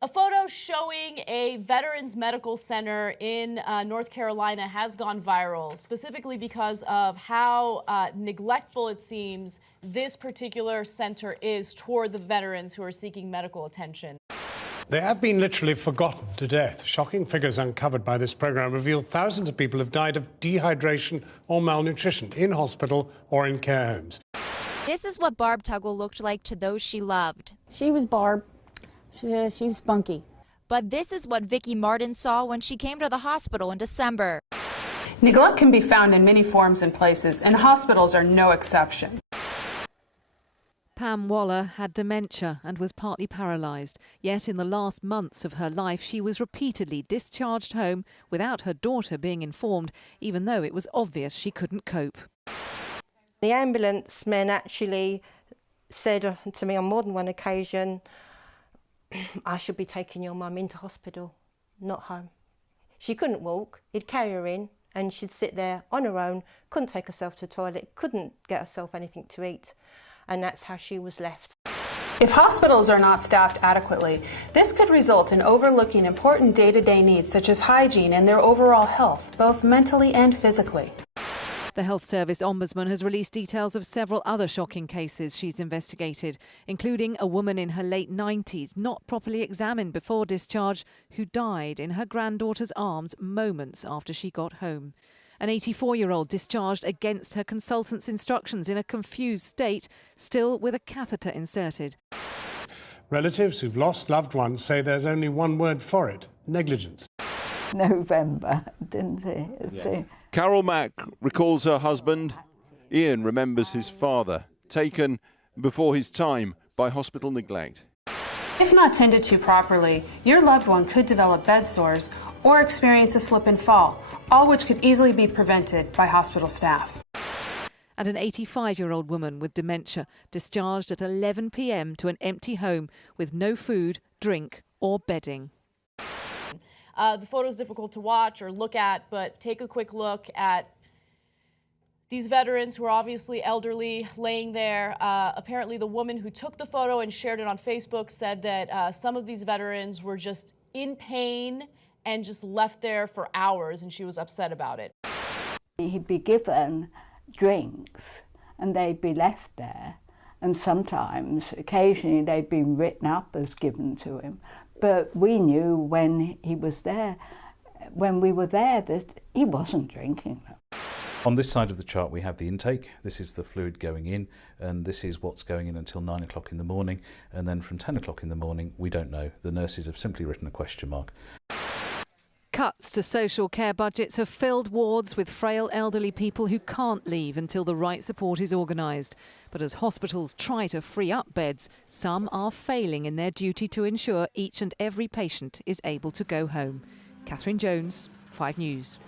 A photo showing a veterans medical center in North Carolina has gone viral, specifically because of how neglectful it seems this particular center is toward the veterans who are seeking medical attention. They have been literally forgotten to death. Shocking figures uncovered by this program reveal thousands of people have died of dehydration or malnutrition in hospital or in care homes. This is what Barb Tuggle looked like to those she loved. She was Barb. She was spunky. But this is what Vicky Martin saw when she came to the hospital in December. Neglect can be found in many forms and places, and hospitals are no exception. Pam Waller had dementia and was partly paralysed. Yet in the last months of her life, she was repeatedly discharged home without her daughter being informed, even though it was obvious she couldn't cope. The ambulance men actually said to me on more than one occasion, "I should be taking your mum into hospital, not home." She couldn't walk, he'd carry her in and she'd sit there on her own, couldn't take herself to the toilet, couldn't get herself anything to eat, and that's how she was left. If hospitals are not staffed adequately, this could result in overlooking important day-to-day needs such as hygiene and their overall health, both mentally and physically. The Health Service Ombudsman has released details of several other shocking cases she's investigated, including a woman in her late 90s, not properly examined before discharge, who died in her granddaughter's arms moments after she got home. An 84-year-old discharged against her consultant's instructions in a confused state, still with a catheter inserted. Relatives who've lost loved ones say there's only one word for it: negligence. November, didn't he? Yes. Carol Mack recalls her husband. Ian remembers his father, taken before his time by hospital neglect. If not tended to properly, your loved one could develop bed sores or experience a slip and fall, all which could easily be prevented by hospital staff. And an 85-year-old woman with dementia discharged at 11 p.m. to an empty home with no food, drink or bedding. The photo is difficult to watch or look at, but take a quick look at these veterans who are obviously elderly laying there. Apparently the woman who took the photo and shared it on Facebook said that some of these veterans were just in pain and just left there for hours, and she was upset about it. He'd be given drinks and they'd be left there, and sometimes, occasionally, they'd be written up as given to him. But we knew when he was there, when we were there, that he wasn't drinking them. On this side of the chart we have the intake. This is the fluid going in, and this is what's going in until 9 o'clock in the morning, and then from 10 o'clock in the morning we don't know. The nurses have simply written a question mark. Cuts to social care budgets have filled wards with frail elderly people who can't leave until the right support is organised. But as hospitals try to free up beds, some are failing in their duty to ensure each and every patient is able to go home. Catherine Jones, 5 News.